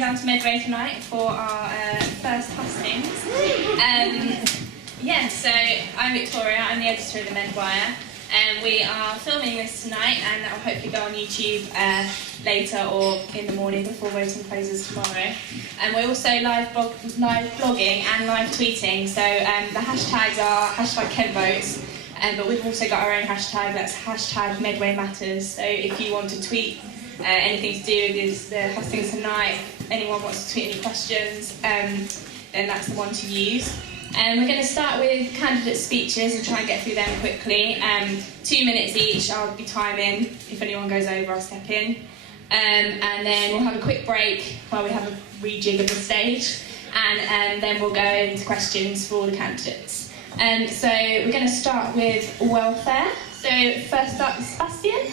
down to Medway tonight for our first hustings. So I'm Victoria, I'm the editor of the Medwire, and we are filming this tonight, and that will hopefully go on YouTube later or in the morning before voting closes tomorrow. And we're also live blogging and live tweeting, so the hashtags are #KentVotes, but we've also got our own hashtag, that's #MedwayMatters. So if you want to tweet anything to do with the hustings tonight, anyone wants to tweet any questions, then that's the one to use. We're going to start with candidate speeches and try and get through them quickly. 2 minutes each, I'll be timing. If anyone goes over, I'll step in. And then we'll have a quick break while we have a rejig of the stage. And then we'll go into questions for the candidates. So we're going to start with welfare. So first up is Sebastian.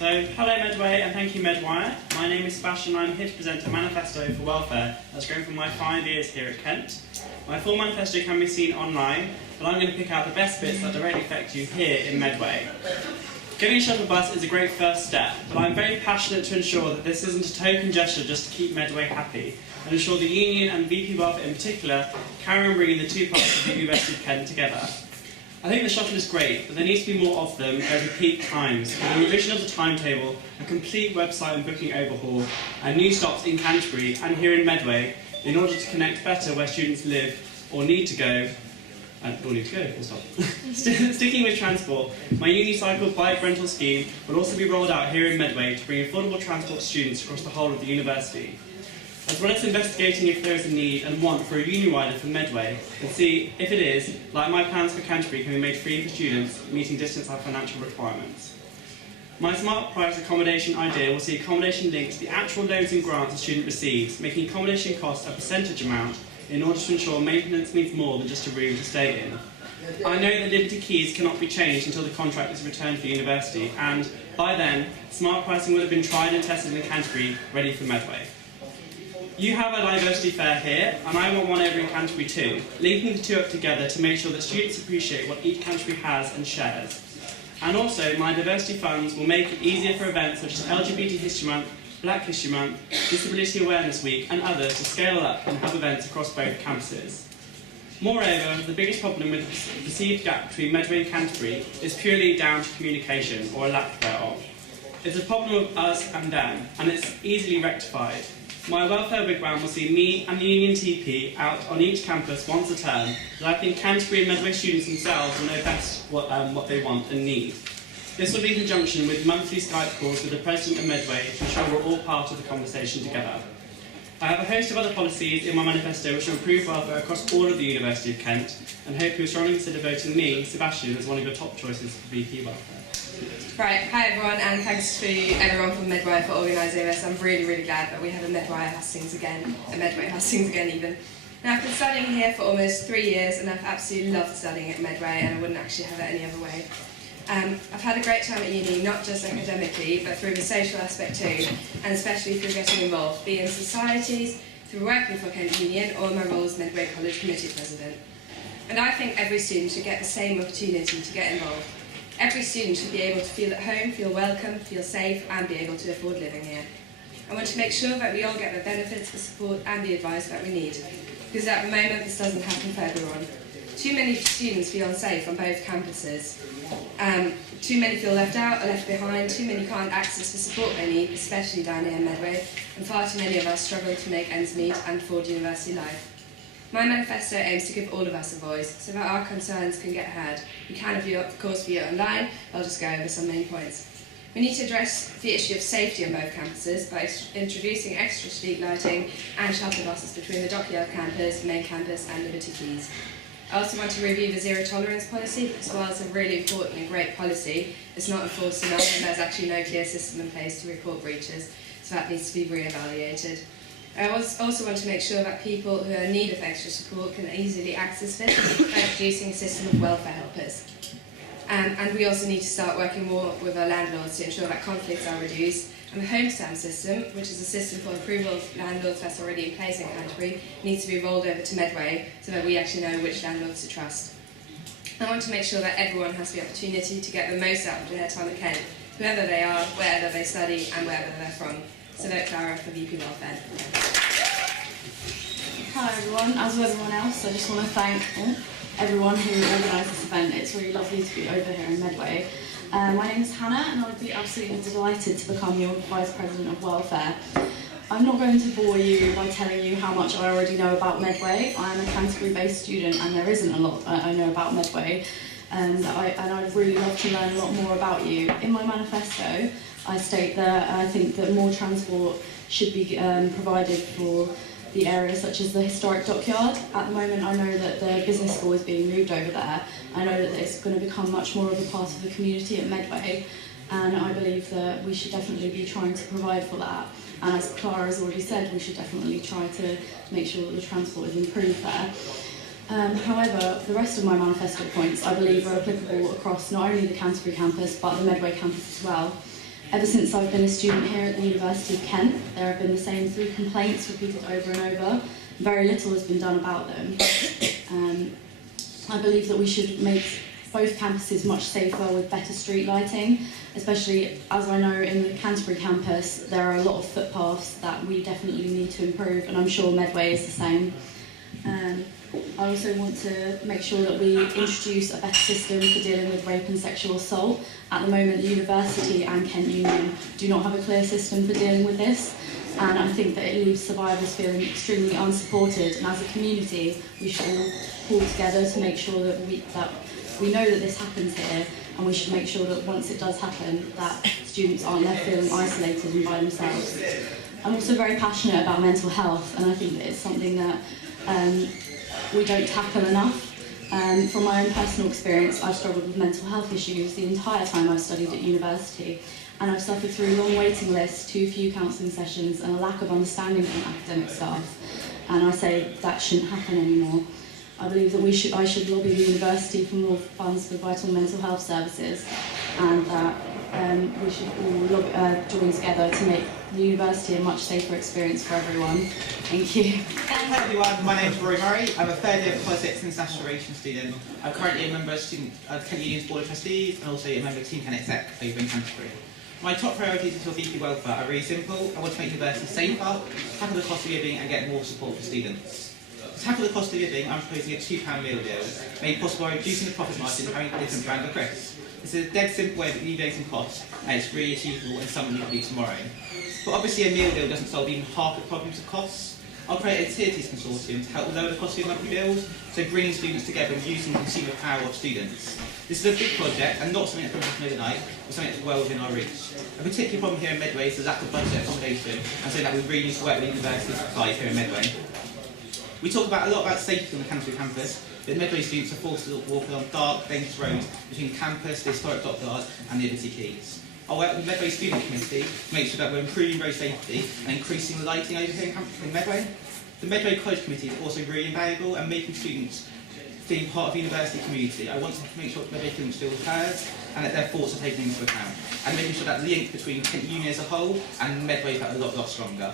Hello Medway, and thank you Medwire. My name is Sebastian and I'm here to present a manifesto for welfare that's grown from my 5 years here at Kent. My full manifesto can be seen online, but I'm going to pick out the best bits that directly affect you here in Medway. Getting a shuttle bus is a great first step, but I'm very passionate to ensure that this isn't a token gesture just to keep Medway happy, and ensure the Union and VP Welfare in particular carry on bringing the two parts of the University of Kent together. I think the shuttle is great, but there needs to be more of them over peak times, with a revision of the timetable, a complete website and booking overhaul, and new stops in Canterbury and here in Medway in order to connect better where students live or need to go. Full stop. Sticking with transport, my unicycle bike rental scheme will also be rolled out here in Medway to bring affordable transport to students across the whole of the university. As well as investigating if there is a need and want for a uni rider for Medway, and see if it is, like my plans for Canterbury, can be made free for students meeting distance and financial requirements. My smart price accommodation idea will see accommodation linked to the actual loans and grants a student receives, making accommodation costs a percentage amount in order to ensure maintenance means more than just a room to stay in. I know that Liberty Keys cannot be changed until the contract is returned for university, and by then, smart pricing will have been tried and tested in Canterbury, ready for Medway. You have a diversity fair here, and I want one over in Canterbury too, linking the two up together to make sure that students appreciate what each Canterbury has and shares. And also, my diversity funds will make it easier for events such as LGBT History Month, Black History Month, Disability Awareness Week and others to scale up and have events across both campuses. Moreover, the biggest problem with the perceived gap between Medway and Canterbury is purely down to communication, or a lack thereof. It's a problem of us and them, and it's easily rectified. My welfare wigwam will see me and the Union TP out on each campus once a term, but I think Canterbury and Medway students themselves will know best what they want and need. This will be in conjunction with monthly Skype calls with the President of Medway to ensure we're all part of the conversation together. I have a host of other policies in my manifesto which will improve welfare across all of the University of Kent, and hope you'll strongly consider voting me, Sebastian, as one of your top choices for VP Welfare. Right, hi everyone, and thanks to everyone from Medwire for organising this. I'm really glad that we have a Medway Hustings again even. Now, I've been studying here for almost 3 years, and I've absolutely loved studying at Medway, and I wouldn't actually have it any other way. I've had a great time at uni, not just academically, but through the social aspect too, and especially through getting involved, be it in societies, through working for Kent Union, or my role as Medway College Committee President. And I think every student should get the same opportunity to get involved. Every student should be able to feel at home, feel welcome, feel safe, and be able to afford living here. I want to make sure that we all get the benefits, the support, and the advice that we need, because at the moment this doesn't happen for everyone. Too many students feel unsafe on both campuses. Too many feel left out or left behind, too many can't access the support they need, especially down here in Medway, and far too many of us struggle to make ends meet and afford university life. My manifesto aims to give all of us a voice, so that our concerns can get heard. You can, of course, view it online. I'll just go over some main points. We need to address the issue of safety on both campuses by introducing extra street lighting and shuttle buses between the Dockyard campus, main campus and Liberty Keys. I also want to review the zero tolerance policy, because while it's a really important and great policy, it's not enforced enough and there's actually no clear system in place to report breaches, so that needs to be re-evaluated. I also want to make sure that people who are in need of extra support can easily access this by introducing a system of welfare helpers. And we also need to start working more with our landlords to ensure that conflicts are reduced. And the home-stamp system, which is a system for approval of landlords that's already in place in Canterbury, needs to be rolled over to Medway so that we actually know which landlords to trust. I want to make sure that everyone has the opportunity to get the most out of their time at Kent, whoever they are, wherever they study, and wherever they're from. So vote Clara for VP Welfare. Hi everyone, as with everyone else, I just want to thank everyone who organised this event. It's really lovely to be over here in Medway. My name is Hannah and I would be absolutely delighted to become your Vice President of Welfare. I'm not going to bore you by telling you how much I already know about Medway. I am a Canterbury-based student and there isn't a lot I know about Medway. And I'd really love to learn a lot more about you. In my manifesto, I state that I think that more transport should be provided for the area such as the historic dockyard. At the moment I know that the business school is being moved over there. I know that it's going to become much more of a part of the community at Medway, and I believe that we should definitely be trying to provide for that. And as Clara has already said, we should definitely try to make sure that the transport is improved there. However, the rest of my manifesto points I believe are applicable across not only the Canterbury campus but the Medway campus as well. Ever since I've been a student here at the University of Kent, there have been the same 3 complaints repeated over and over. Very little has been done about them. I believe that we should make both campuses much safer with better street lighting, especially as I know in the Canterbury campus there are a lot of footpaths that we definitely need to improve, and I'm sure Medway is the same. I also want to make sure that we introduce a better system for dealing with rape and sexual assault. At the moment, the University and Kent Union do not have a clear system for dealing with this, and I think that it leaves survivors feeling extremely unsupported, and as a community we should all pull together to make sure that we know that this happens here, and we should make sure that once it does happen that students aren't left feeling isolated and by themselves. I'm also very passionate about mental health, and I think that it's something that we don't tackle enough. From my own personal experience, I've struggled with mental health issues the entire time I've studied at university, and I've suffered through long waiting lists, too few counselling sessions, and a lack of understanding from academic staff. And I say that shouldn't happen anymore. I believe that I should lobby the university for more funds for vital mental health services, and that we should all join together to make the university a much safer experience for everyone. Thank you. Hello everyone, my name is Rory Murray. I'm a third year Politics and International Relations student. I'm currently a member of Kent Union's Board of Trustees and also a member of Team Kent Exec over in Canterbury. My top priorities for VP Welfare are really simple. I want to make university safer, tackle the cost of living and get more support for students. To tackle the cost of living, I'm proposing a £2 meal deal, made possible by reducing the profit margin and having a different brand of crisps. It's a dead simple way of alleviating costs, and it's really achievable and something you can do tomorrow. But obviously a meal deal doesn't solve even half the problems of costs. I'll create a tiered consortium to help lower the cost of your monthly bills, so bringing students together and using the consumer power of students. This is a big project and not something that comes from overnight, but something that's well within our reach. A particular problem here in Medway is the lack of budget accommodation, and so that we really need to work with university supplies here in Medway. We talk a lot about safety on the Canterbury campus, but Medway students are forced to walk along dark, dangerous roads between campus, the historic dockyard and the Liberty Quays. I'll work with the Medway Student Committee to make sure that we're improving road safety and increasing the lighting over here in Medway. The Medway College Committee is also really invaluable and making students feel part of the university community. I want to make sure that Medway students feel heard and that their thoughts are taken into account, and making sure that the link between Kent Union as a whole and Medway is a lot stronger.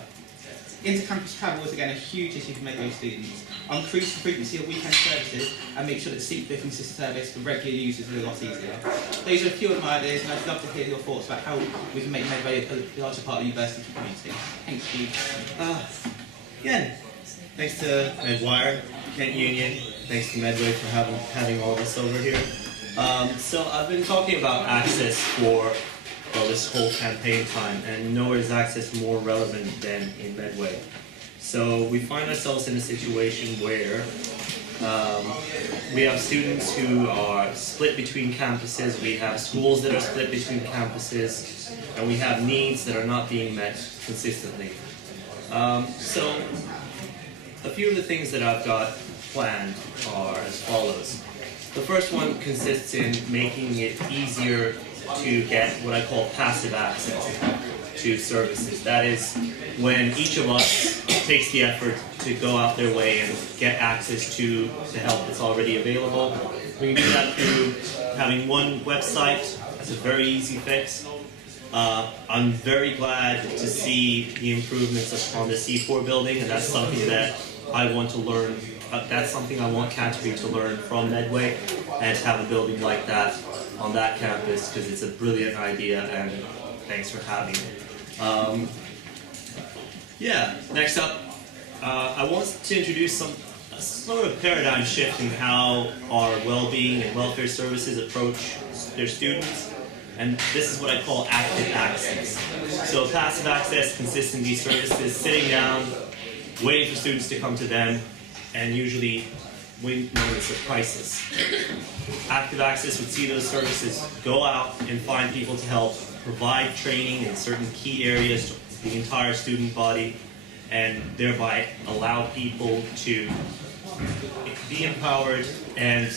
Inter-campus travel is again a huge issue for Medway students. I'll increase the frequency of weekend services and make sure that seat booking service for regular users is a lot easier. Those are a few of my ideas, and I'd love to hear your thoughts about how we can make Medway a larger part of the university community. Thank you. Again, thanks to Medwire, Kent Union, thanks to Medway for having all of us over here. So I've been talking about access for this whole campaign time, and nowhere is access more relevant than in Medway. So we find ourselves in a situation where we have students who are split between campuses, we have schools that are split between campuses, and we have needs that are not being met consistently. So a few of the things that I've got planned are as follows. The first one consists in making it easier to get what I call passive access to services. That is when each of us takes the effort to go out their way and get access to the help that's already available. We can do that through having one website. That's a very easy fix. I'm very glad to see the improvements on the C4 building, and that's something that I want to learn. That's something I want Canterbury to learn from Medway. and to have a building like that on that campus, because it's a brilliant idea, and thanks for having it. Next up, I want to introduce a sort of paradigm shift in how our well-being and welfare services approach their students. And this is what I call active access. So passive access consists in these services sitting down, waiting for students to come to them, and usually when moments of crisis. Active access would see those services go out and find people to help, provide training in certain key areas to the entire student body, and thereby allow people to be empowered and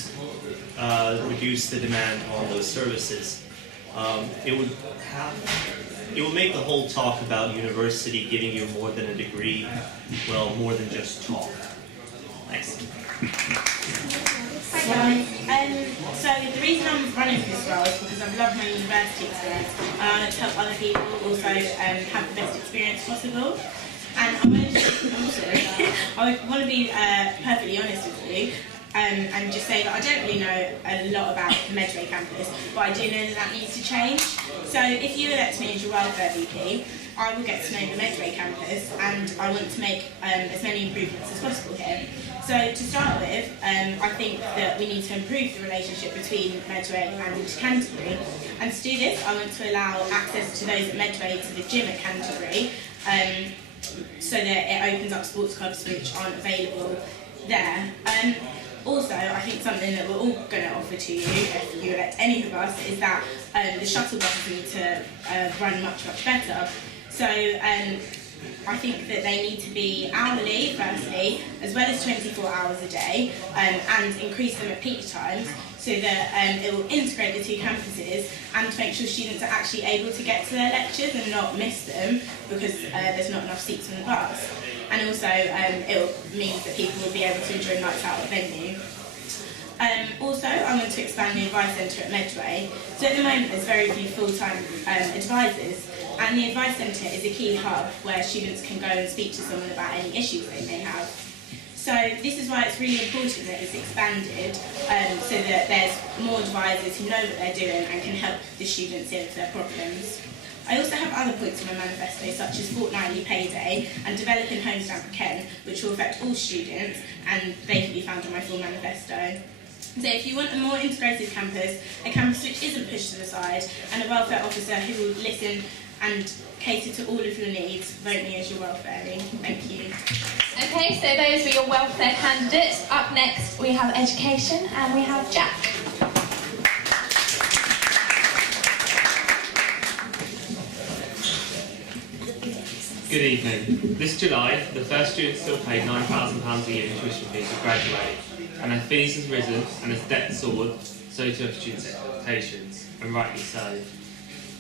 reduce the demand on those services. It would make the whole talk about university giving you more than a degree, well, more than just talk. Thanks. So the reason I'm running for this role is because I've loved my university experience and I want to help other people also have the best experience possible. And I want to be perfectly honest with you. And just say that I don't really know a lot about the Medway Campus, but I do know that needs to change. So if you elect me as your welfare VP, I will get to know the Medway Campus, and I want to make as many improvements as possible here. So to start with, I think that we need to improve the relationship between Medway and Canterbury. And to do this, I want to allow access to those at Medway to the gym at Canterbury, so that it opens up sports clubs which aren't available there. Also, I think something that we're all going to offer to you, if you elect any of us, is that the shuttle buses need to run much, much better. So I think that they need to be hourly, firstly, as well as 24 hours a day, and increase them at peak times, so that it will integrate the two campuses and to make sure students are actually able to get to their lectures and not miss them because there's not enough seats on the bus. And also it means that people will be able to enjoy nights out at the venue. Also, I want to expand the advice centre at Medway. So at the moment there's very few full-time advisors, and the advice centre is a key hub where students can go and speak to someone about any issues they may have. So this is why it's really important that it's expanded, so that there's more advisors who know what they're doing and can help the students with their problems. I also have other points in my manifesto, such as fortnightly payday and developing home stamp for Ken, which will affect all students, and they can be found in my full manifesto. So if you want a more integrated campus, a campus which isn't pushed to the side, and a welfare officer who will listen and cater to all of your needs, vote me as your welfaring. Thank you. Okay, so those were your welfare candidates. Up next we have education, and we have Jack. Good evening. This July, the first students still paid £9,000 a year in tuition fees will graduate, and as fees has risen and as debt soared, so too have students' expectations, and rightly so.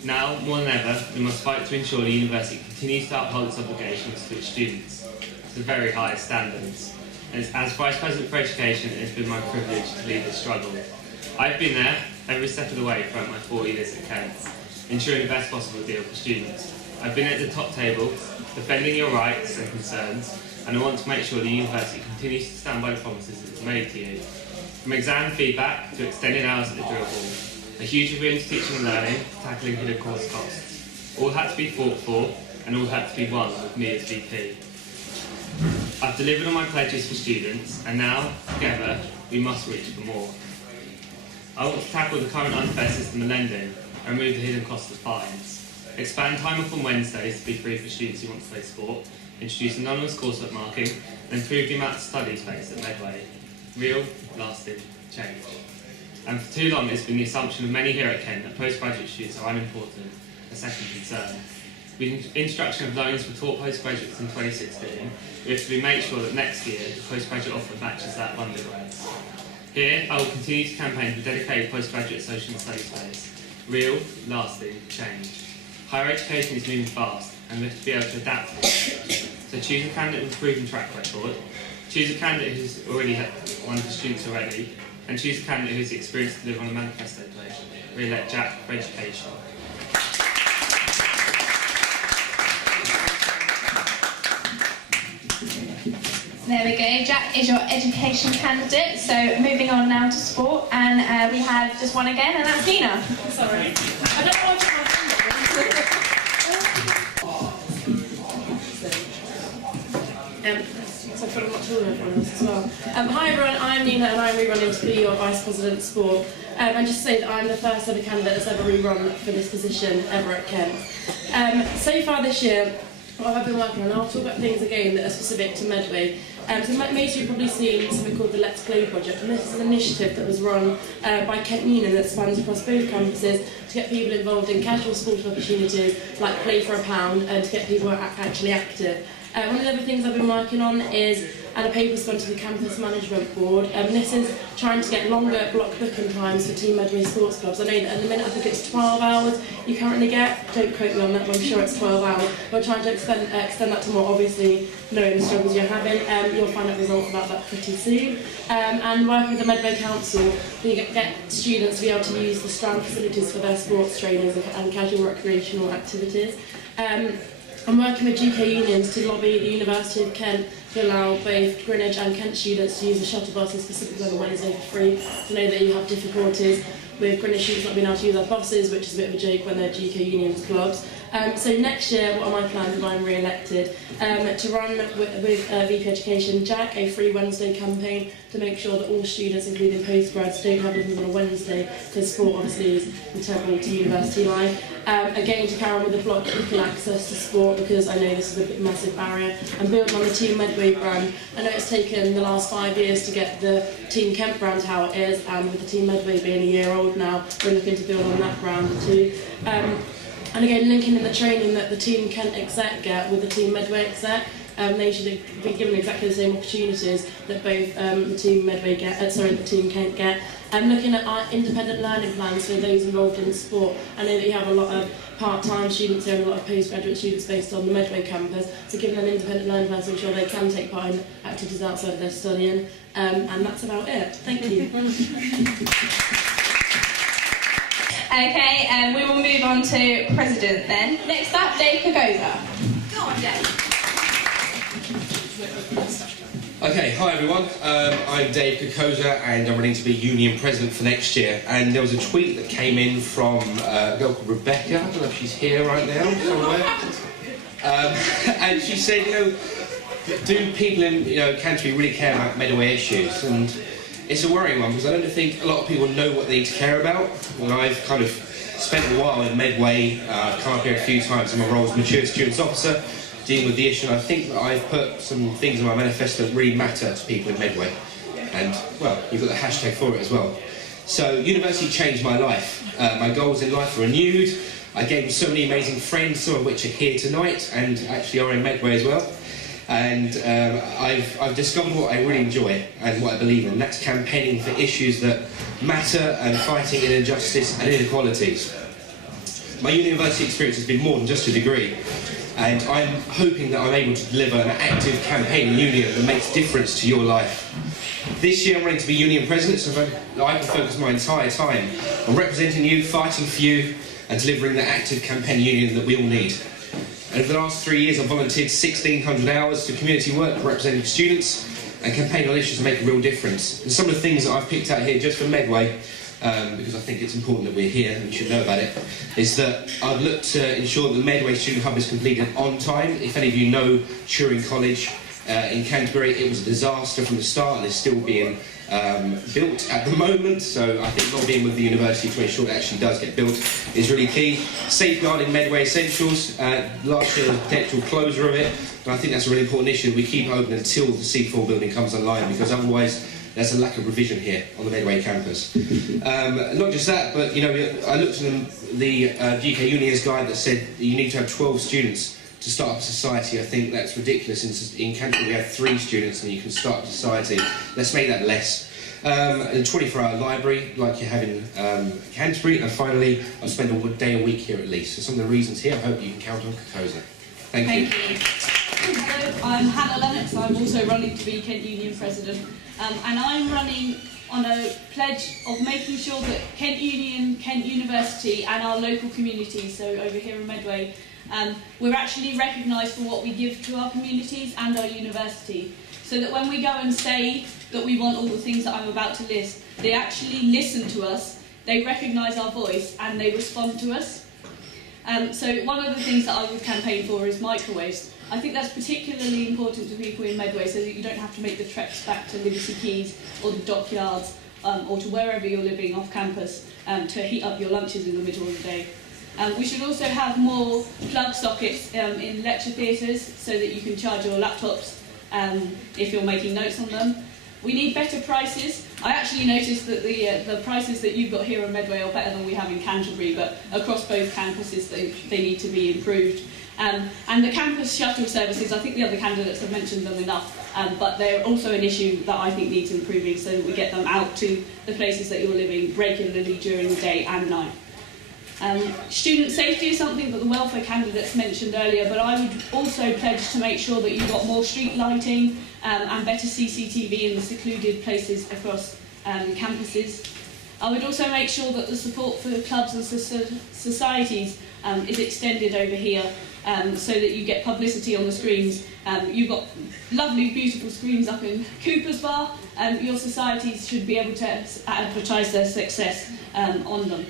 Now, more than ever, we must fight to ensure the university continues to uphold its obligations to its students to the very highest standards. As Vice President for Education, it has been my privilege to lead this struggle. I've been there every step of the way throughout my 4 years at Kent, ensuring the best possible deal for students. I've been at the top table, defending your rights and concerns, and I want to make sure the university continues to stand by the promises it's made to you. From exam feedback to extended hours at the drill hall, a huge review into teaching and learning to tackling hidden course costs. All had to be fought for, and all had to be won with me as VP. I've delivered on my pledges for students, and now, together, we must reach for more. I want to tackle the current unfair system of lending and remove the hidden cost of fines. Expand time off on Wednesdays to be free for students who want to play sport, introduce anonymous coursework marking, and improve the amount of study space at Medway. Real, lasting change. And for too long it's been the assumption of many here at Kent that postgraduate students are unimportant, a second concern. With the introduction of loans for taught postgraduates in 2016, we have to make sure that next year the postgraduate offer matches that of undergrads. Here, I will continue to campaign for dedicated postgraduate social and study space. Real, lasting change. Higher education is moving fast, and we have to be able to adapt to it. So choose a candidate with a proven track record, choose a candidate who's already had one of the students already, and choose a candidate who's experienced to deliver on a manifesto pledge. Re-elect Jack for education. There we go. Jack is your education candidate. So moving on now to sport, and we have just one again, and that's Nina. Sorry. I don't know what so I feel I'm not taller than everyone else as well. Hi everyone, I'm Nina and I'm rerunning to be your Vice President of Sport. And just to say that I'm the first ever candidate that's ever rerun for this position ever at Kent. So far this year, what I've been working on, I'll talk about things again that are specific to Medway. So most of you have probably seen something called the Let's Play project, and this is an initiative that was run by Kent Union that spans across both campuses to get people involved in casual sport opportunities like Play for a Pound and to get people actually active. One of the other things I've been working on is, and a paper's gone to the Campus Management Board, this is trying to get longer block booking times for Team Medway sports clubs. I know that at the minute I think it's 12 hours you currently get, don't quote me on that, but I'm sure it's 12 hours. We're trying to extend that to more, obviously, knowing the struggles you're having. You'll find out results about that pretty soon. And working with the Medway Council, we get students to be able to use the Strand facilities for their sports trainings and casual recreational activities. I'm working with GK unions to lobby the University of Kent to allow both Greenwich and Kent students to use the shuttle buses specifically on a Wednesday for free. I know that you have difficulties with Greenwich students not being able to use their buses, which is a bit of a joke when they're GK unions clubs. So next year, what are my plans if I'm re-elected? To run with VP Education Jack a free Wednesday campaign to make sure that all students, including postgrads, don't have lessons on a Wednesday, because sport obviously is integral to university life. Again, to carry on with the block booking access to sport, because I know this is a massive barrier, and building on the Team Medway brand. I know it's taken the last 5 years to get the Team Kent brand how it is, and with the Team Medway being a year old now, we're looking to build on that brand too. And again, linking in the training that the Team Kent exec get with the Team Medway exec, they should be given exactly the same opportunities that both the Team Medway get, the Team Kent get. Looking at our independent learning plans for those involved in sport. I know that you have a lot of part-time students here and a lot of postgraduate students based on the Medway campus, so giving them independent learning plans to ensure they can take part in activities outside of their studying. And that's about it. Thank you. Okay, we will move on to President then. Next up, Dave Cocozza. Go on, Dave. Okay, hi everyone. I'm Dave Cocozza and I'm running to be Union President for next year. And there was a tweet that came in from a girl called Rebecca. I don't know if she's here right now somewhere. And she said, do people in Canterbury really care about Medway issues? And it's a worrying one because I don't think a lot of people know what they need to care about. And I've kind of spent a while in Medway, come up here a few times in my role as Mature Students Officer, dealing with the issue, and I think that I've put some things in my manifesto that really matter to people in Medway. And, well, you've got the hashtag for it as well. So, university changed my life. My goals in life were renewed. I gained so many amazing friends, some of which are here tonight, and actually are in Medway as well. And I've discovered what I really enjoy and what I believe in, and that's campaigning for issues that matter and fighting in injustice and inequalities. My university experience has been more than just a degree, and I'm hoping that I'm able to deliver an active campaign in union that makes a difference to your life. This year I'm running to be Union President, so I can focus my entire time on representing you, fighting for you, and delivering the active campaign union that we all need. And over the last 3 years I've volunteered 1,600 hours to community work representing students and campaigning on issues that make a real difference. And some of the things that I've picked out here just for Medway, because I think it's important that we're here and you should know about it, is that I've looked to ensure that the Medway Student Hub is completed on time. If any of you know Turing College in Canterbury, it was a disaster from the start and is still being built at the moment, so I think lobbying with the university to ensure it actually does get built is really key. Safeguarding Medway Essentials, last year was a potential closure of it, and I think that's a really important issue that we keep open until the C4 building comes online, because otherwise there's a lack of revision here on the Medway campus. Not just that, but I looked at the GK Union's guide that said that you need to have 12 students to start up a society. I think that's ridiculous. In Canterbury we have 3 students and you can start up a society. Let's make that less. A 24-hour library like you have in Canterbury, and finally I'll spend a day a week here at least. So some of the reasons here, I hope you can count on Cocozza. Thank you. Hello, I'm Hannah Lenox. I'm also running to be Kent Union President, and I'm running on a pledge of making sure that Kent Union, Kent University and our local community, so over here in Medway, we're actually recognised for what we give to our communities and our university. so that when we go and say that we want all the things that I'm about to list, they actually listen to us, they recognise our voice, and they respond to us. So one of the things that I would campaign for is microwaves. I think that's particularly important to people in Medway, so that you don't have to make the treks back to Liberty Keys or the dockyards or to wherever you're living off campus to heat up your lunches in the middle of the day. We should also have more plug sockets in lecture theatres so that you can charge your laptops if you're making notes on them. We need better prices. I actually noticed that the prices that you've got here in Medway are better than we have in Canterbury, but across both campuses they need to be improved. And the campus shuttle services, I think the other candidates have mentioned them enough, but they're also an issue that I think needs improving so that we get them out to the places that you're living regularly during the day and night. Student safety is something that the welfare candidates mentioned earlier, but I would also pledge to make sure that you've got more street lighting and better CCTV in the secluded places across campuses. I would also make sure that the support for clubs and societies is extended over here so that you get publicity on the screens. You've got lovely, beautiful screens up in Cooper's Bar. Your societies should be able to advertise their success on them.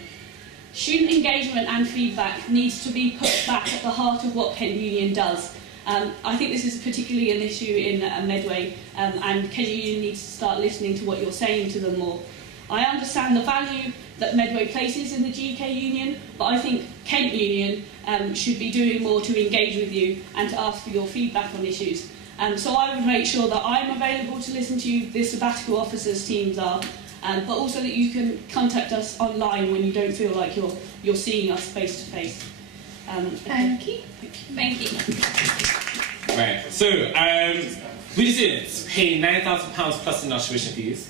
Student engagement and feedback needs to be put back at the heart of what Kent Union does. I think this is particularly an issue in Medway, and Kent Union needs to start listening to what you're saying to them more. I understand the value that Medway places in the GK Union, but I think Kent Union should be doing more to engage with you and to ask for your feedback on issues. So I would make sure that I'm available to listen to you, the sabbatical officers' teams are, but also that you can contact us online when you don't feel like you're seeing us face to face. Thank you. Thank you. Right, so we the students pay £9,000 plus in our tuition fees.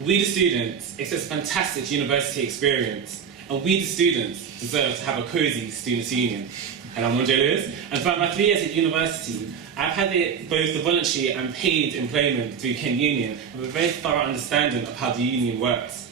We the students expect a fantastic university experience, and we the students deserve to have a cosy students' union. And I'm Andre Lewis, and throughout my 3 years at university, I've had both the voluntary and paid employment through Kent Union, and a very thorough understanding of how the union works.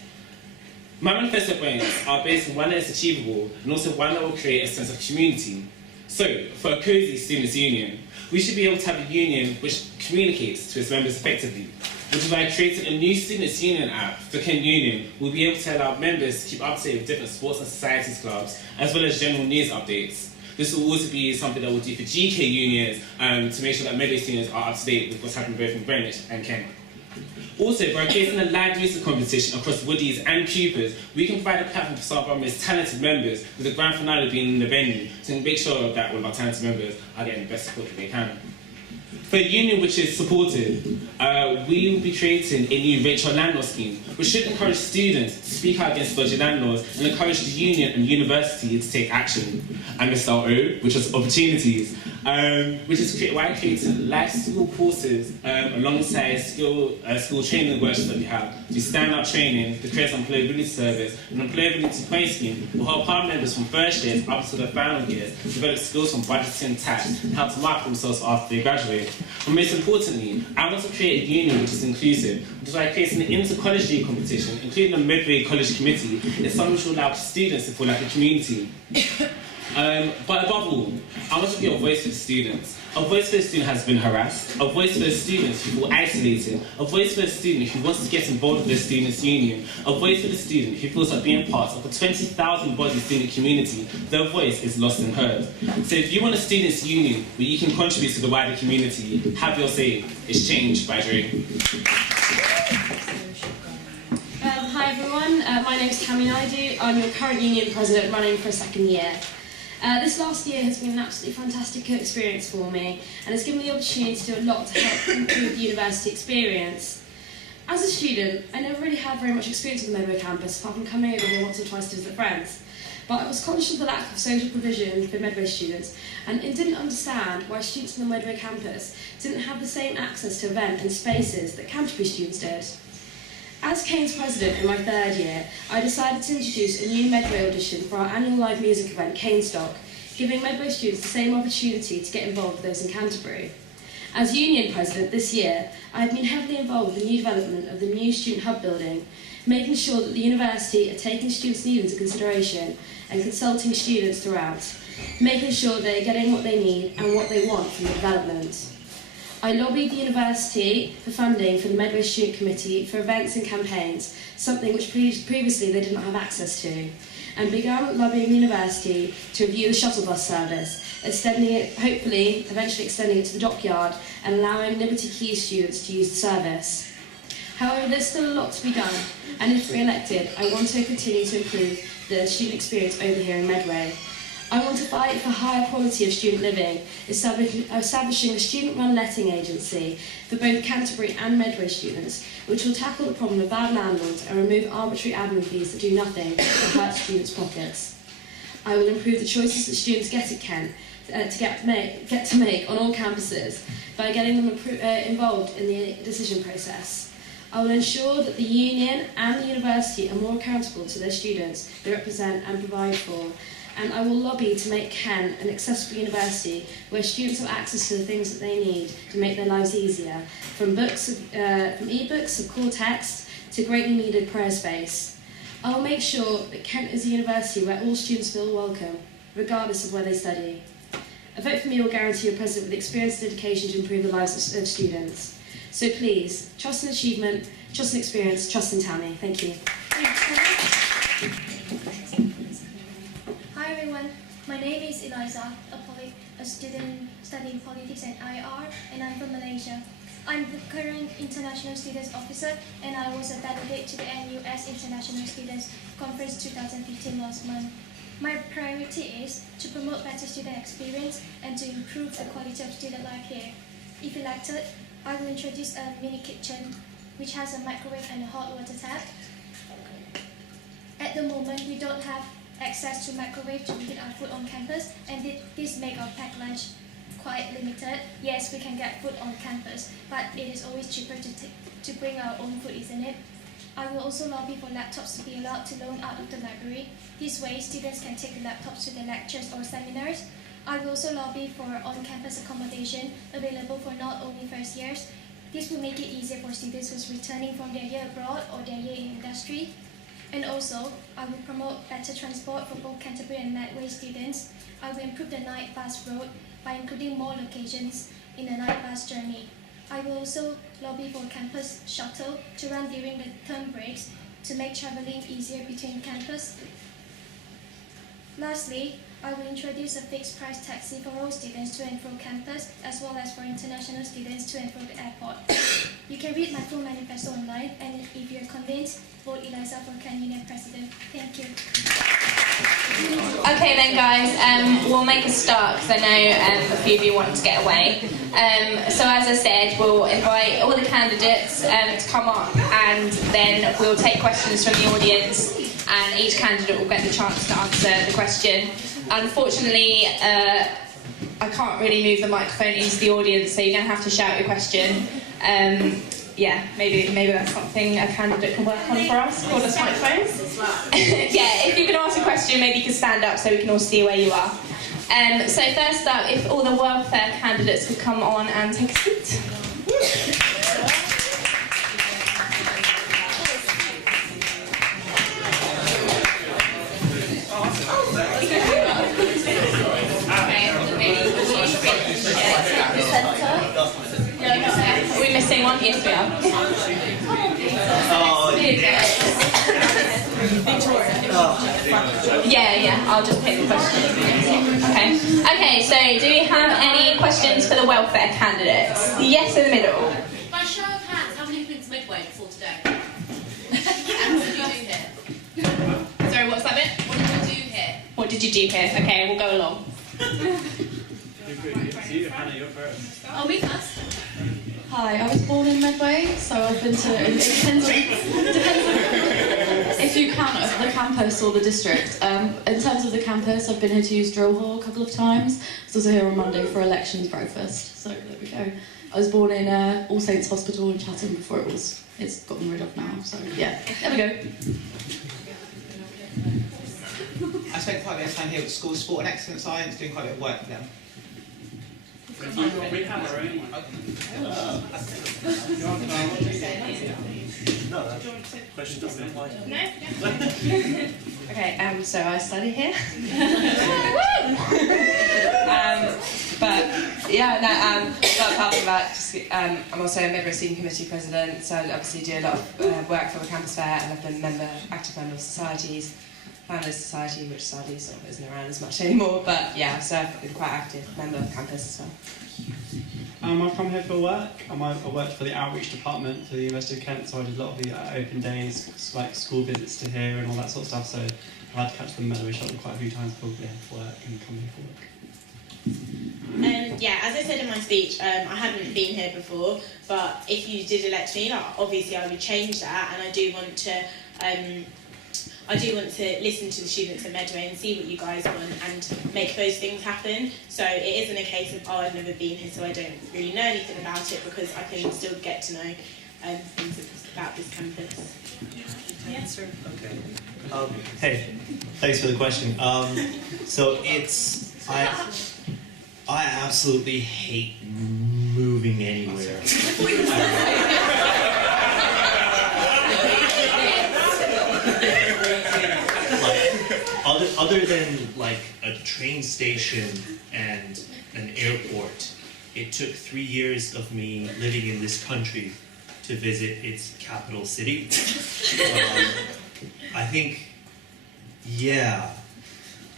My manifesto points are based on one that is achievable, and also one that will create a sense of community. So, for a cosy students' union, we should be able to have a union which communicates to its members effectively, which is why I created a new students' union app for Kent Union. We'll be able to allow members to keep up to date with different sports and societies clubs, as well as general news updates. This will also be something that we'll do for GK unions to make sure that Medway students are up to date with what's happening both in Greenwich and Kent. Also, by creating a live music competition across Woodies and Coopers, we can provide a platform for some of our most talented members, with the grand finale being in the venue, to make sure that all of our talented members are getting the best support that they can. For a union which is supported, we will be creating a new virtual landlord scheme, which should encourage students to speak out against dodgy landlords and encourage the union and university to take action. And Mr. O, which is opportunities, which is why I created life school courses alongside school training workshops that we have, to stand-up training, the careers employability service, and employability point scheme will help our members from first years up to the final years develop skills from budgeting, tax, and how to market themselves after they graduate. But most importantly, I want to create a union which is inclusive, which is why I created an inter-college league competition, including the Medway College Committee. It's something which will allow students to feel like a community. But above all, I want to be a voice for the students. A voice for the student who has been harassed, a voice for the students who feel isolated, a voice for the student who wants to get involved with the students' union, a voice for the student who feels like being part of a 20,000 body student community. Their voice is lost and heard. So if you want a students' union where you can contribute to the wider community, have your say. It's changed by Dre. Hi everyone, my name's Tammy Naidu. I'm your current union president running for a second year. This last year has been an absolutely fantastic experience for me, and it's given me the opportunity to do a lot to help improve the university experience. As a student, I never really had very much experience at the Medway Campus, apart from coming over here once or twice to visit friends. But I was conscious of the lack of social provision for Medway students, and didn't understand why students on the Medway Campus didn't have the same access to events and spaces that Canterbury students did. As Kane's president in my third year, I decided to introduce a new Medway audition for our annual live music event, Canestock, giving Medway students the same opportunity to get involved with those in Canterbury. As union president this year, I have been heavily involved with the new development of the new student hub building, making sure that the university are taking students' needs into consideration and consulting students throughout, making sure they are getting what they need and what they want from the development. I lobbied the university for funding for the Medway Student Committee for events and campaigns, something which previously they did not have access to, and began lobbying the university to review the shuttle bus service, extending it, hopefully eventually extending it to the dockyard and allowing Liberty Key students to use the service. However, there's still a lot to be done, and if re-elected, I want to continue to improve the student experience over here in Medway. I want to fight for higher quality of student living, establishing a student-run letting agency for both Canterbury and Medway students, which will tackle the problem of bad landlords and remove arbitrary admin fees that do nothing but hurt students' pockets. I will improve the choices that students get at Kent get to make on all campuses by getting them involved in the decision process. I will ensure that the union and the university are more accountable to their students they represent and provide for. And I will lobby to make Kent an accessible university where students have access to the things that they need to make their lives easier, from e-books of core text to greatly needed prayer space. I will make sure that Kent is a university where all students feel welcome, regardless of where they study. A vote for me will guarantee a president with experience and dedication to improve the lives of students. So please, trust in achievement, trust in experience, trust in Tammy. Thank you. Hi everyone, my name is Eliza, a student studying politics and IR, and I'm from Malaysia. I'm the current International Students Officer, and I was a delegate to the NUS International Students Conference 2015 last month. My priority is to promote better student experience and to improve the quality of student life here. If elected, I will introduce a mini kitchen which has a microwave and a hot water tap. At the moment, we don't have access to microwave to heat our food on campus, and this makes our packed lunch quite limited. Yes, we can get food on campus, but it is always cheaper to bring our own food, isn't it? I will also lobby for laptops to be allowed to loan out of the library. This way, students can take the laptops to their lectures or seminars. I will also lobby for on-campus accommodation available for not only first years. This will make it easier for students who are returning from their year abroad or their year in industry. And also, I will promote better transport for both Canterbury and Medway students. I will improve the night bus route by including more locations in the night bus journey. I will also lobby for campus shuttle to run during the term breaks to make travelling easier between campus. Lastly, I will introduce a fixed price taxi for all students to and from campus, as well as for international students to and from the airport. You can read my full manifesto online, and if you're convinced, vote Eliza for Kent Union President. Thank you. Okay then guys, we'll make a start because I know a few of you want to get away. So as I said, we'll invite all the candidates to come up, and then we'll take questions from the audience, and each candidate will get the chance to answer the question. Unfortunately, I can't really move the microphone into the audience, so you're going to have to shout your question. Yeah, maybe that's something a candidate can work on for us, call us microphones. Yeah, if you can ask a question, maybe you can stand up so we can all see where you are. So first up, if all the welfare candidates could come on and take a seat. Are we missing one? Yes, we are. Yeah, I'll just pick the question. Okay, so do we have any questions for the welfare candidates? Yes, in the middle. By show of hands, how many have been to Medway before today? And what did you do here? Sorry, what's that bit? What did you do here? What did you do here? Okay, we'll go along. Oh, me first. Hi, I was born in Medway, so I've been to, it depends if you count the campus or the district. In terms of the campus, I've been here to use drill hall a couple of times. I was also here on Monday for elections breakfast, so there we go. I was born in All Saints Hospital in Chatham before it's gotten rid of now, so yeah, there we go. I spent quite a bit of time here at School of Sport and Excellent Science, doing quite a bit of work for them. We have our own one. No, that question doesn't apply. No? Okay, so I study here. But apart from that, I'm also a Medway Student Committee President, so I obviously do a lot of work for the campus fair, and I've been active member of societies, Founders Society, which sadly sort of isn't around as much anymore, but yeah, so I've been quite active member of campus as well. I've come here for work. I worked for the outreach department for the University of Kent, so I did a lot of the open days, like school visits to here and all that sort of stuff, so I had to catch the Medway shuttle quite a few times before we had for work and come here for work. Yeah, as I said in my speech, I haven't been here before, but if you did elect me, obviously I would change that, and I do want to listen to the students at Medway and see what you guys want and make those things happen. So it isn't a case of, oh, I've never been here, so I don't really know anything about it, because I can still get to know things about this campus. Yeah, sure. Okay. Hey, thanks for the question. So I absolutely hate moving anywhere. Other than like a train station and an airport, it took 3 years of me living in this country to visit its capital city. I think, yeah,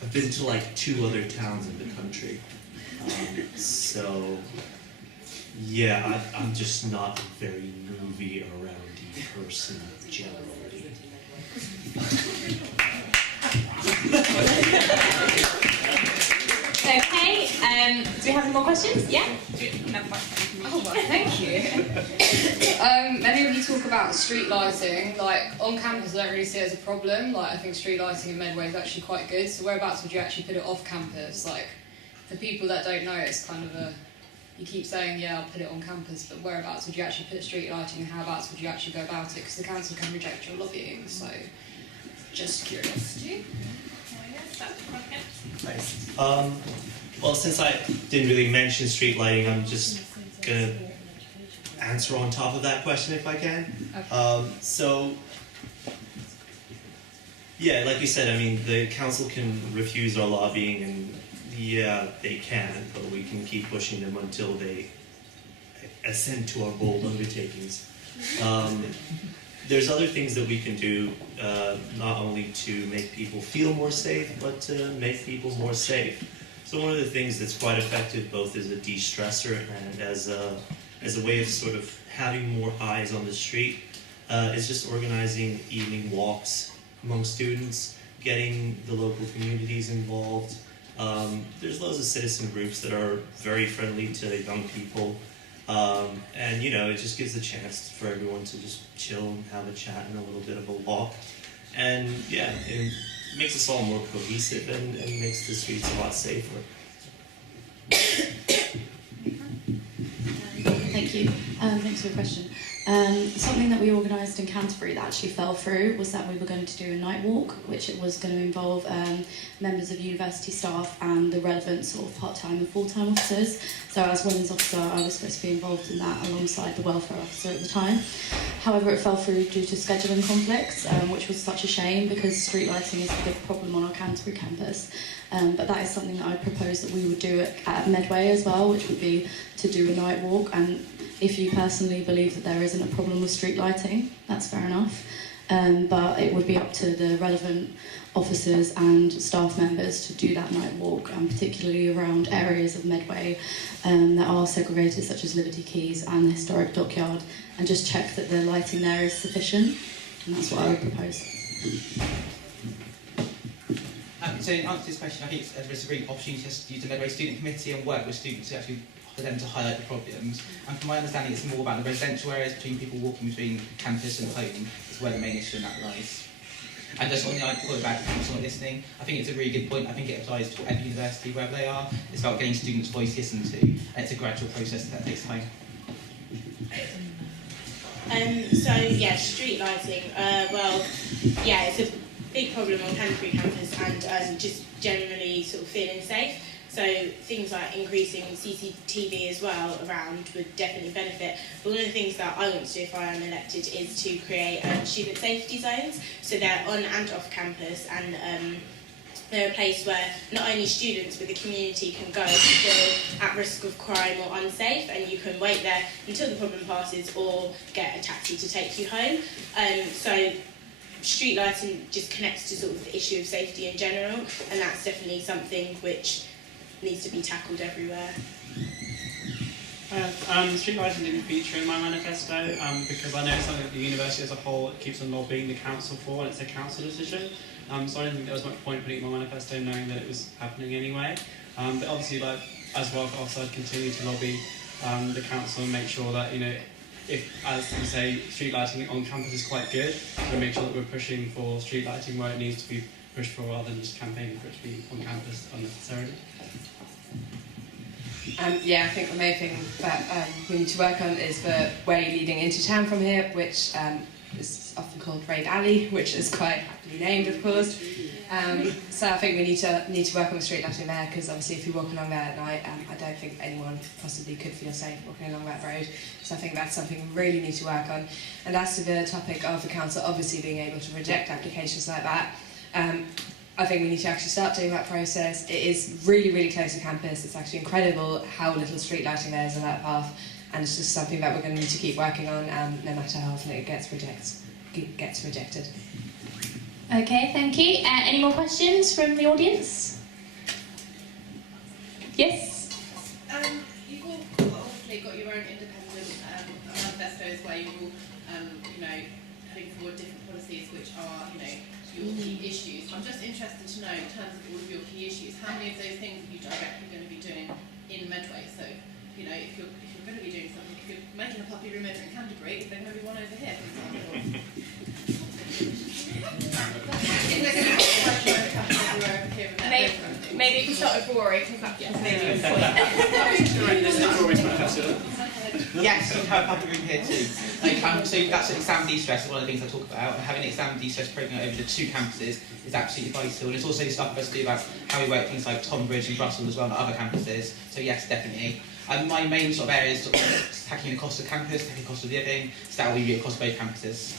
I've been to like 2 other towns in the country. So, yeah, I'm just not a very movie around-y person generally. Okay, do we have any more questions? Yeah? Oh, well, thank you. Many of you talk about street lighting. Like, on campus, I don't really see it as a problem. Like, I think street lighting in Medway is actually quite good. So whereabouts would you actually put it off campus? Like, for people that don't know, it's kind of a... You keep saying, yeah, I'll put it on campus, but whereabouts would you actually put street lighting, and howabouts would you actually go about it? Because the council can reject your lobbying, so just curiosity. Nice. Well, since I didn't really mention street lighting, I'm just gonna answer on top of that question if I can. Okay. So, yeah, like you said, I mean, the council can refuse our lobbying, and yeah, they can, but we can keep pushing them until they assent to our bold undertakings. There's other things that we can do, not only to make people feel more safe, but to make people more safe. So one of the things that's quite effective, both as a de-stressor and as a way of sort of having more eyes on the street, is just organizing evening walks among students, getting the local communities involved. There's loads of citizen groups that are very friendly to young people. And you know, it just gives a chance for everyone to just chill and have a chat and a little bit of a walk. And yeah, it makes us all more cohesive and makes the streets a lot safer. Thank you. Thanks for the question. Something that we organised in Canterbury that actually fell through was that we were going to do a night walk, which it was going to involve members of university staff and the relevant sort of part-time and full-time officers. So as women's officer, I was supposed to be involved in that alongside the welfare officer at the time. However, it fell through due to scheduling conflicts, which was such a shame because street lighting is a big problem on our Canterbury campus. But that is something that I proposed that we would do at Medway as well, which would be to do a night walk. And if you personally believe that there isn't a problem with street lighting, that's fair enough. But it would be up to the relevant officers and staff members to do that night walk, and particularly around areas of Medway that are segregated, such as Liberty Quays and the historic dockyard, and just check that the lighting there is sufficient. And that's what I would propose. So in answer to this question, I think it's a great opportunity to use the Medway Student Committee and work with students to actually for them to highlight the problems. And from my understanding, it's more about the residential areas between people walking between campus and home is where the main issue in that lies. And just something I'd call about people not listening, I think it's a really good point. I think it applies to every university, wherever they are. It's about getting students' voice listened to, and it's a gradual process that takes time. So yeah, street lighting. Well, yeah, it's a big problem on Canterbury campus, and just generally sort of feeling safe. So So things like increasing CCTV as well around would definitely benefit. But one of the things that I want to do if I am elected is to create student safety zones. So they're on and off campus, and they're a place where not only students but the community can go if you feel at risk of crime or unsafe, and you can wait there until the problem passes or get a taxi to take you home. So street lighting just connects to sort of the issue of safety in general, and that's definitely something which needs to be tackled everywhere. Street lighting didn't feature in my manifesto because I know it's something that the university as a whole keeps on lobbying the council for, and it's a council decision. So I didn't think there was much point putting it in my manifesto knowing that it was happening anyway. But obviously, like as well, also I'd continue to lobby the council and make sure that, you know, if, as you say, street lighting on campus is quite good, to make sure that we're pushing for street lighting where it needs to be pushed for, rather than just campaigning for it to be on campus unnecessarily. Yeah, I think the main thing that we need to work on is the way leading into town from here, which is often called Raid Alley, which is quite aptly named, of course. So I think we need to work on the street lighting there, because obviously if you walk along there at night, I don't think anyone possibly could feel safe walking along that road. So I think that's something we really need to work on. And as to the topic of the council obviously being able to reject applications like that, I think we need to actually start doing that process. It is really, really close to campus. It's actually incredible how little street lighting there is on that path, and it's just something that we're going to need to keep working on, no matter how often it gets rejected. Okay, thank you. Any more questions from the audience? Yes? You've all obviously got your own independent manifestos where you're all, putting forward different policies which are, your key issues. I'm just interested to know, in terms of all of your key issues, how many of those things are you directly going to be doing in Medway? So, if you're going to be doing something, if you're making a puppy room over in Canterbury, is there going to be one over here, for example? Is there going to be a puppy room over here in Medway? Maybe you can start with Rory, because that's maybe Yes, you can have a puppy room here too. So that's an exam de-stress, one of the things I talk about, and having an exam de-stress programme over the 2 campuses is absolutely vital. And it's also stuff for us to do about how we work things like Tonbridge and Brussels as well, and other campuses. So yes, definitely. My main sort of area is sort of tackling the cost of campus, tackling the cost of living, so that will be across both campuses.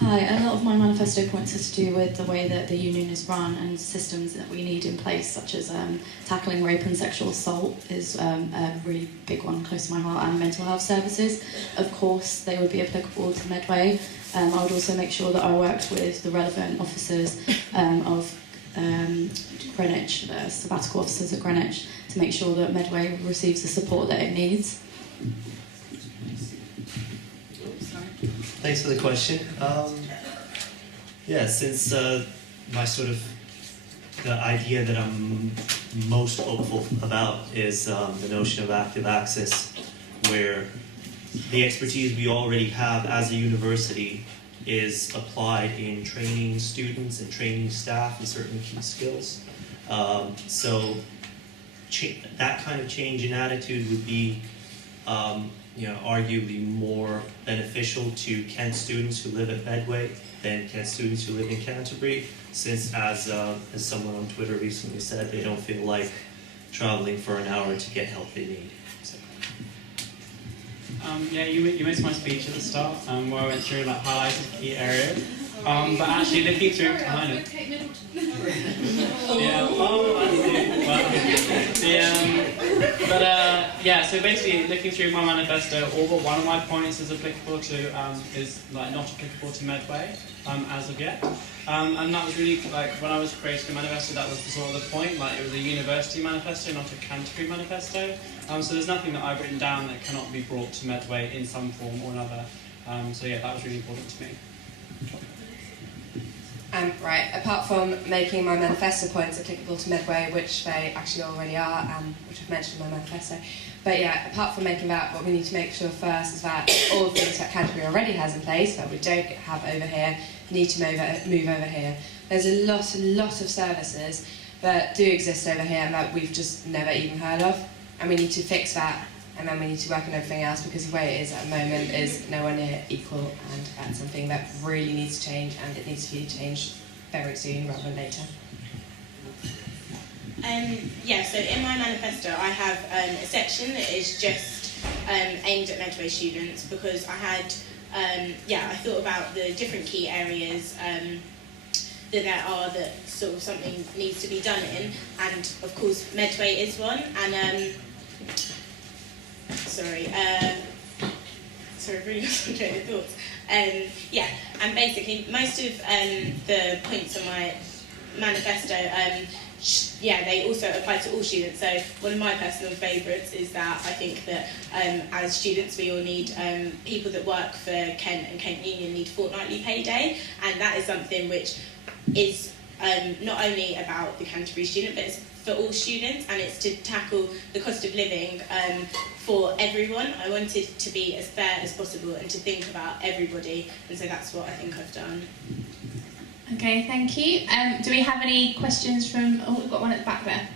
Hi, a lot of my manifesto points are to do with the way that the union is run and systems that we need in place, such as tackling rape and sexual assault is a really big one close to my heart, and mental health services. Of course, they would be applicable to Medway. I would also make sure that I worked with the relevant officers of Greenwich, the sabbatical officers at Greenwich, to make sure that Medway receives the support that it needs. Thanks for the question. Since my sort of the idea that I'm most hopeful about is the notion of active access, where the expertise we already have as a university is applied in training students and training staff in certain key skills. That kind of change in attitude would be arguably more beneficial to Kent students who live at Medway than Kent students who live in Canterbury, since as someone on Twitter recently said, they don't feel like traveling for an hour to get help they need. So. You missed my speech at the start, where I went through and highlighted key areas. But actually looking through kind of so basically looking through my manifesto, all but one of my points is applicable to not applicable to Medway as of yet. And that was really when I was creating the manifesto, that was sort of the point. It was a university manifesto, not a Canterbury manifesto. So there's nothing that I've written down that cannot be brought to Medway in some form or another. That was really important to me. Right, apart from making my manifesto points applicable to Medway, which they actually already are, which I've mentioned in my manifesto, but apart from making that, what we need to make sure first is that all the things that Canterbury already has in place, that we don't have over here, need to move over here. There's a lot of services that do exist over here and that we've just never even heard of, and we need to fix that. And then we need to work on everything else, because the way it is at the moment is nowhere near equal, and that's something that really needs to change, and it needs to be changed very soon rather than later. Yeah, so in my manifesto I have a section that is just aimed at Medway students, because I had, I thought about the different key areas that there are that sort of something needs to be done in, and of course Medway is one, and really lost my train of thoughts. And basically most of the points on my manifesto, they also apply to all students. So one of my personal favourites is that I think that as students we all need, people that work for Kent and Kent Union need fortnightly payday, and that is something which is not only about the Canterbury student, but it's for all students, and it's to tackle the cost of living for everyone. I wanted to be as fair as possible and to think about everybody, and so that's what I think I've done. Okay, thank you. Do we have any questions from... Oh, we've got one at the back there.